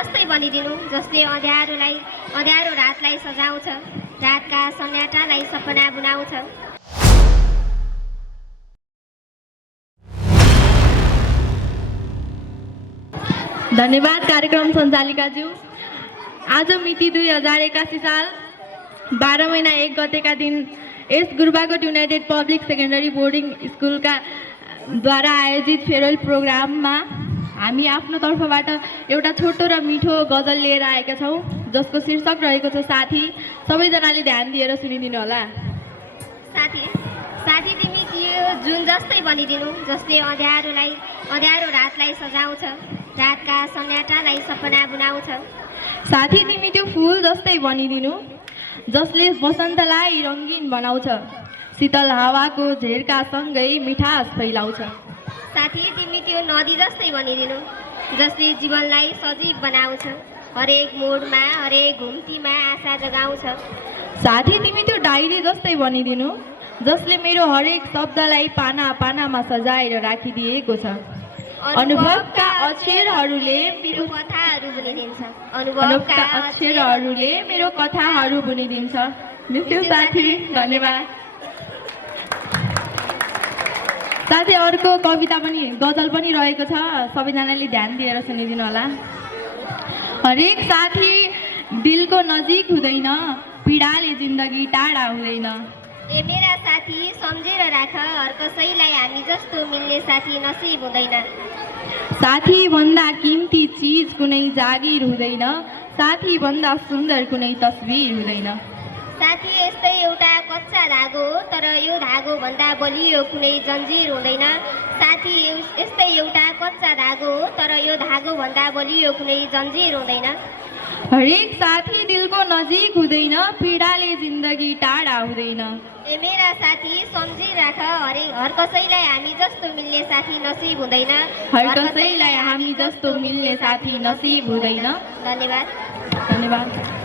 जस्तै बनिदिनु जसले अँध्यारो रातलाई सजाउँछ, रातका सन्याटालाई सपना बुनाउँछ। धन्यवाद कार्यक्रम सञ्चालिकाज्यू। आज मिति 2081 साल 12 महिना 1 गतेका दिन यस गुरुबागट युनाइटेड पब्लिक सेकेन्डरी बोर्डिङ स्कुलका द्वारा आयोजित फेयरवेल प्रोग्राममा हामी आफ्नो तर्फबाट एउटा छोटो र मिठो गजल लिएर आएका छौँ, जसको शीर्षक रहेको छ साथी। सबैजनाले ध्यान दिएर सुनिदिनु होला। साथी तिमी त्यो जुन जस्तै बनिदिनु जसले अँध्यारो रातलाई सजाउँछ, रातका सन्याटालाई सपना बुनाउँछ। साथी तिमी त्यो फुल जस्तै बनिदिनु जसले वसन्तलाई रङ्गीन बनाउँछ, शीतल हावाको झेरका सँगै मिठास फैलाउँछ। साथी तिमी त्यो नदी जस्तै बनिदिनु जसले जीवनलाई सजीव बनाउँछ, हरेक मोडमा हरेक घुम्तीमा आशा जगाउँछ। साथी तिमी त्यो डायरी जस्तै बनिदिनु जसले मेरो हरेक शब्दलाई पाना पानामा सजाएर राखिदिएको छ। अनुभवका अक्षरहरूले मेरो कथाहरू बुनिदिन्छ। अनुभवका अक्षरहरूले मेरो कथाहरू बुनिदिन्छ। मिल्थ्यो साथी, धन्यवाद। साथै अर्को कविता पनि गजल पनि रहेको छ, सबैजनाले ध्यान दिएर सुनिदिनु होला। हरेक साथी दिलको नजिक हुँदैन, पीडाले जिन्दगी टाढा हुँदैन। ए मेरा साथी सम्झेर राख, हर कसैलाई हामी जस्तो मिल्ने साथी नसिब हुँदैन। साथी भन्दा किम्ती चिज कुनै जागिर हुँदैन, साथी भन्दा सुन्दर कुनै तस्बिर हुँदैन। साथी यस्तै एउटा कच्चा धागो हो, तर यो धागो भन्दा बलियो कुनै जन्जिर हुँदैन। साथी यस्तै एउटा कच्चा धागो हो, तर यो धागो भन्दा बलियो कुनै जन्जिर हुँदैन। हरेक साथी दिलको नजिक हुँदैन, पीडाले जिन्दगी टाढा हुँदैन। ए मेरा साथी सम्झी राख, हर कसैलाई हामी जस्तो मिल्ने साथी नसिब हुँदैन। हर कसैलाई हामी जस्तो मिल्ने साथी नसिब हुँदैन। धन्यवाद। धन्यवाद।